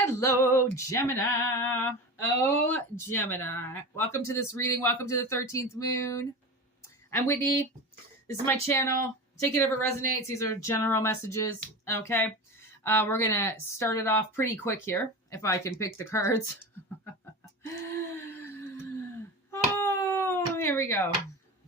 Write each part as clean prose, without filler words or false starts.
Hello, Gemini. Oh, Gemini. Welcome to this reading. Welcome to the 13th moon. I'm Whitney. This is my channel. Take it if it resonates. These are general messages. Okay. We're going to start it off pretty quick here, if I can pick the cards. Oh, here we go.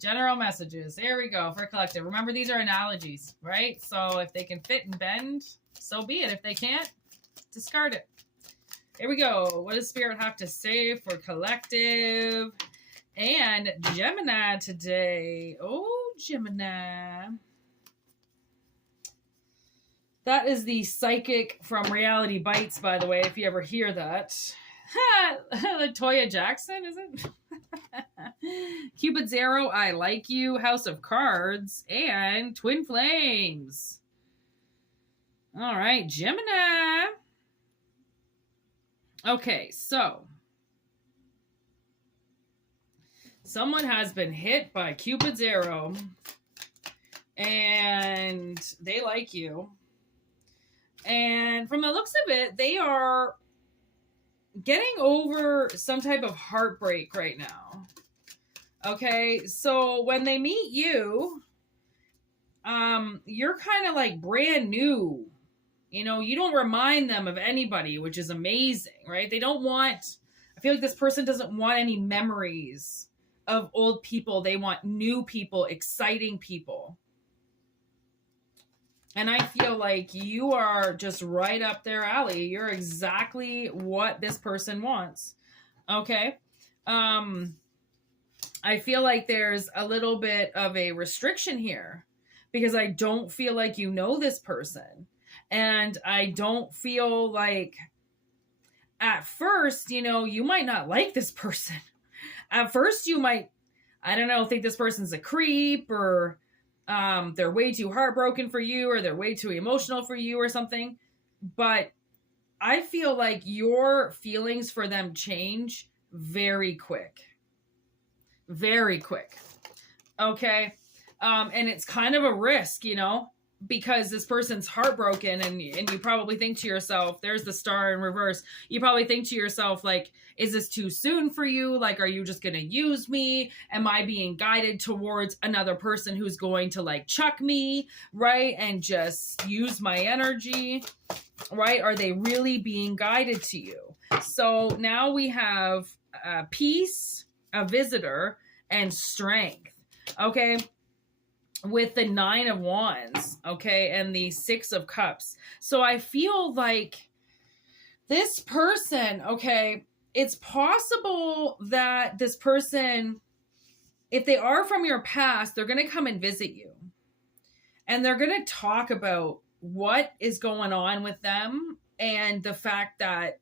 General messages. Here we go for collective. Remember, these are analogies, right? So if they can fit and bend, so be it. If they can't, discard it. Here we go. What does Spirit have to say for collective and Gemini today? Oh, Gemini. That is the psychic from Reality Bites, by the way, if you ever hear that. Latoya Jackson, is it? Cupid's Arrow, I Like You, House of Cards, and Twin Flames. All right, Gemini. Okay, so someone has been hit by Cupid's arrow and they like you. And from the looks of it, they are getting over some type of heartbreak right now. Okay, so when they meet you, you're kind of like brand new. You know, you don't remind them of anybody, which is amazing, right? They don't want, I feel like this person doesn't want any memories of old people. They want new people, exciting people. And I feel like you are just right up their alley. You're exactly what this person wants. Okay. I feel like there's a little bit of a restriction here because I don't feel like you know this person. And I don't feel like at first, you know, you might not like this person. At first you might, I don't know, think this person's a creep or they're way too heartbroken for you or they're way too emotional for you or something. But I feel like your feelings for them change very quick. Very quick. Okay. And it's kind of a risk, you know, because this person's heartbroken and you probably think to yourself, there's the star in reverse. You probably think to yourself, like, is this too soon for you? Like, are you just going to use me? Am I being guided towards another person who's going to like chuck me, right? And just use my energy, right? Are they really being guided to you? So now we have peace, a visitor, and strength. Okay. With the 9 of Wands, okay, and the 6 of Cups. So I feel like this person, okay, it's possible that this person, if they are from your past, they're going to come and visit you. And they're going to talk about what is going on with them and the fact that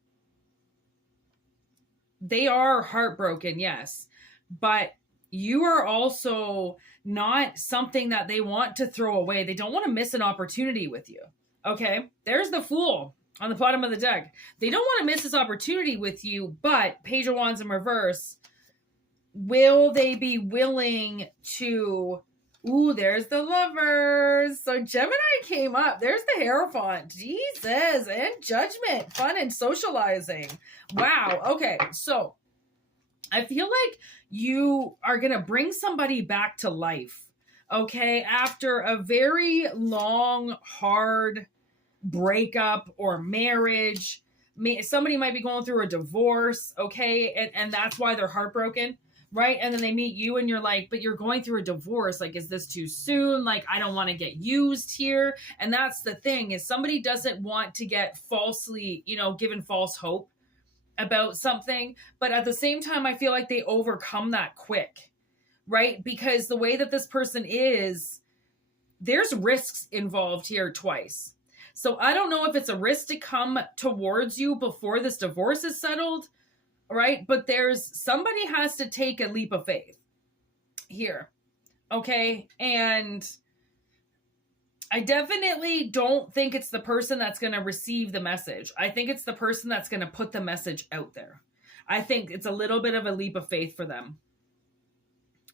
they are heartbroken, yes, but you are also not something that they want to throw away. They don't want to miss an opportunity with you. Okay. There's the Fool on the bottom of the deck. They don't want to miss this opportunity with you, but Page of Wands in reverse, will they be willing to, ooh, there's the Lovers. So Gemini came up. There's the Hierophant. Jesus. And Judgment. Fun and socializing. Wow. Okay. So I feel like you are going to bring somebody back to life, okay, after a very long, hard breakup or marriage. Somebody might be going through a divorce, okay, and that's why they're heartbroken, right? And then they meet you and you're like, but you're going through a divorce. Like, is this too soon? Like, I don't want to get used here. And that's the thing, is somebody doesn't want to get falsely, you know, given false hope about something, but at the same time, I feel like they overcome that quick, right? Because the way that this person is, there's risks involved here twice. So I don't know if it's a risk to come towards you before this divorce is settled, right? But somebody has to take a leap of faith here, okay? And I definitely don't think it's the person that's going to receive the message. I think it's the person that's going to put the message out there. I think it's a little bit of a leap of faith for them.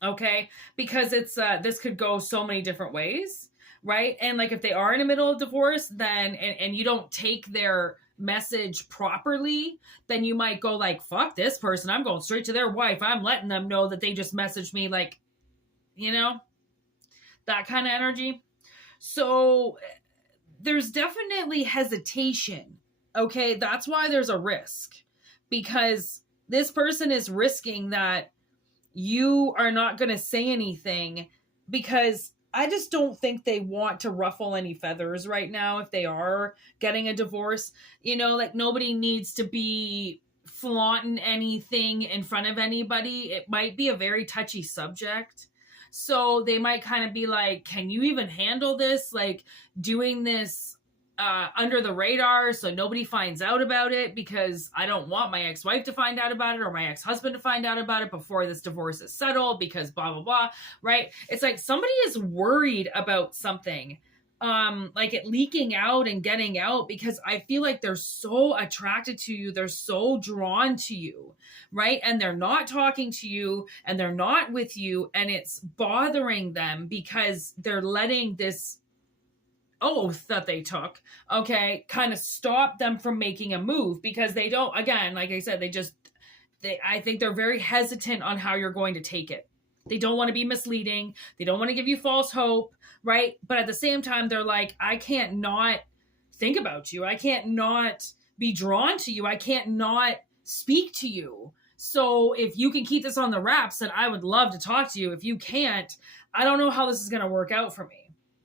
Okay? Because it's this could go so many different ways, right? And like if they are in the middle of divorce, then and you don't take their message properly, then you might go like, fuck this person. I'm going straight to their wife. I'm letting them know that they just messaged me, like, you know, that kind of energy. So there's definitely hesitation. Okay. That's why there's a risk, because this person is risking that you are not going to say anything, because I just don't think they want to ruffle any feathers right now if they are getting a divorce. You know, like, nobody needs to be flaunting anything in front of anybody. It might be a very touchy subject. So they might kind of be like, can you even handle this? Like, doing this under the radar so nobody finds out about it, because I don't want my ex-wife to find out about it or my ex-husband to find out about it before this divorce is settled, because blah, blah, blah, right? It's like somebody is worried about something, like it leaking out and getting out, because I feel like they're so attracted to you. They're so drawn to you, right? And they're not talking to you and they're not with you, and it's bothering them because they're letting this oath that they took, okay, kind of stop them from making a move, because they don't, again, like I said, I think they're very hesitant on how you're going to take it. They don't want to be misleading. They don't want to give you false hope, right? But at the same time, they're like, I can't not think about you. I can't not be drawn to you. I can't not speak to you. So if you can keep this on the wraps, then I would love to talk to you. If you can't, I don't know how this is going to work out for me.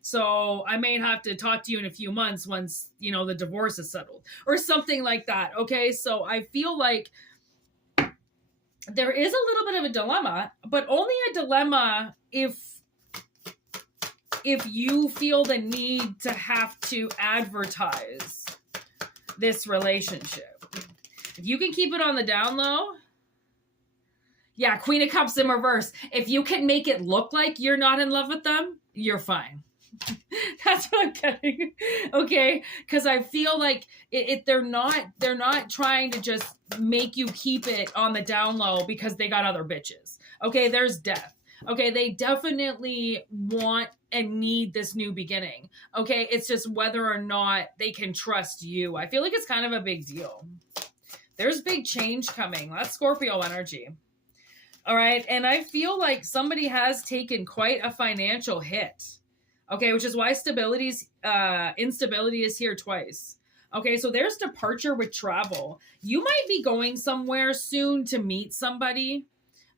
So I may have to talk to you in a few months once, you know, the divorce is settled or something like that. Okay. So I feel like there is a little bit of a dilemma, but only a dilemma if you feel the need to have to advertise this relationship. If you can keep it on the down low. Yeah. Queen of Cups in reverse. If you can make it look like you're not in love with them, you're fine. That's what I'm getting. Okay. Cause I feel like they're not trying to just make you keep it on the down low because they got other bitches. Okay. There's death. Okay. They definitely want and need this new beginning. Okay. It's just whether or not they can trust you. I feel like it's kind of a big deal. There's big change coming. That's Scorpio energy. All right. And I feel like somebody has taken quite a financial hit. Okay, which is why instability is here twice. Okay, so there's departure with travel. You might be going somewhere soon to meet somebody.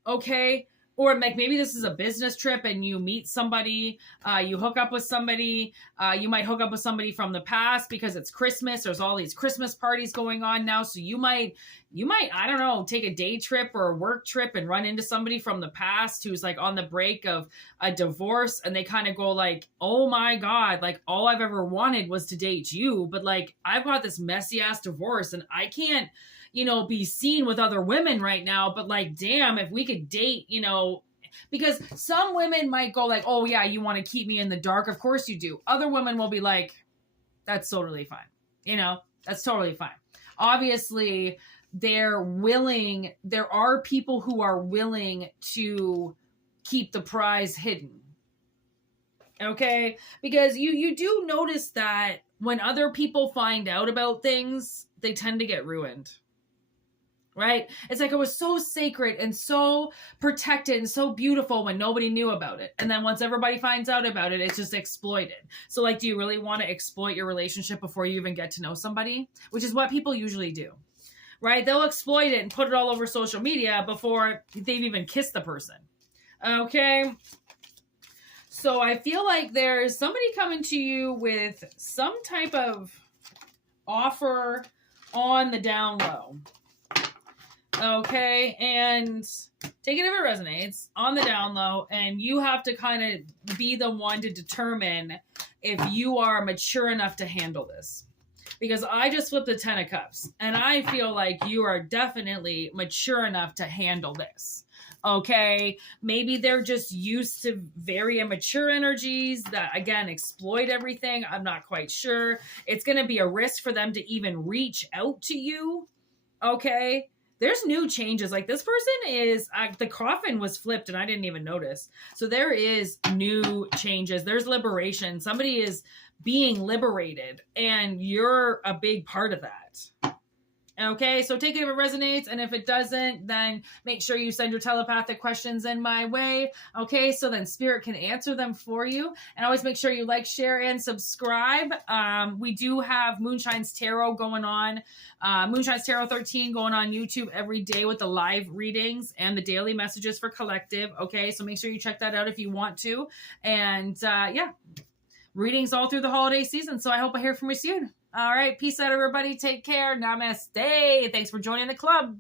Okay, or like maybe this is a business trip and you meet somebody, you hook up with somebody, you might hook up with somebody from the past because it's Christmas. There's all these Christmas parties going on now. So you might, I don't know, take a day trip or a work trip and run into somebody from the past who's like on the break of a divorce, and they kind of go like, oh my God, like all I've ever wanted was to date you. But like, I've got this messy ass divorce and I can't, you know, be seen with other women right now, but like, damn, if we could date, you know, because some women might go like, oh yeah, you want to keep me in the dark. Of course you do. Other women will be like, that's totally fine. You know, that's totally fine. Obviously there are people who are willing to keep the prize hidden. Okay. Because you do notice that when other people find out about things, they tend to get ruined. Right? It's like it was so sacred and so protected and so beautiful when nobody knew about it. And then once everybody finds out about it, it's just exploited. So like, do you really want to exploit your relationship before you even get to know somebody? Which is what people usually do. Right? They'll exploit it and put it all over social media before they've even kissed the person. Okay? So I feel like there's somebody coming to you with some type of offer on the down low. Okay, and take it if it resonates, on the down low, and you have to kind of be the one to determine if you are mature enough to handle this. Because I just flipped the 10 of Cups, and I feel like you are definitely mature enough to handle this. Okay, maybe they're just used to very immature energies that, again, exploit everything. I'm not quite sure. It's going to be a risk for them to even reach out to you. Okay. There's new changes. Like this person is, the coffin was flipped and I didn't even notice. So there is new changes. There's liberation. Somebody is being liberated, and you're a big part of that. Okay, so take it if it resonates, and if it doesn't, then make sure you send your telepathic questions in my way. Okay, so then Spirit can answer them for you. And always make sure you like, share, and subscribe. We do have Moonshine's Tarot going on, Moonshine's Tarot 13 going on YouTube every day with the live readings and the daily messages for collective. Okay, so make sure you check that out if you want to. And yeah, readings all through the holiday season. So I hope I hear from you soon. All right. Peace out, everybody. Take care. Namaste. Thanks for joining the club.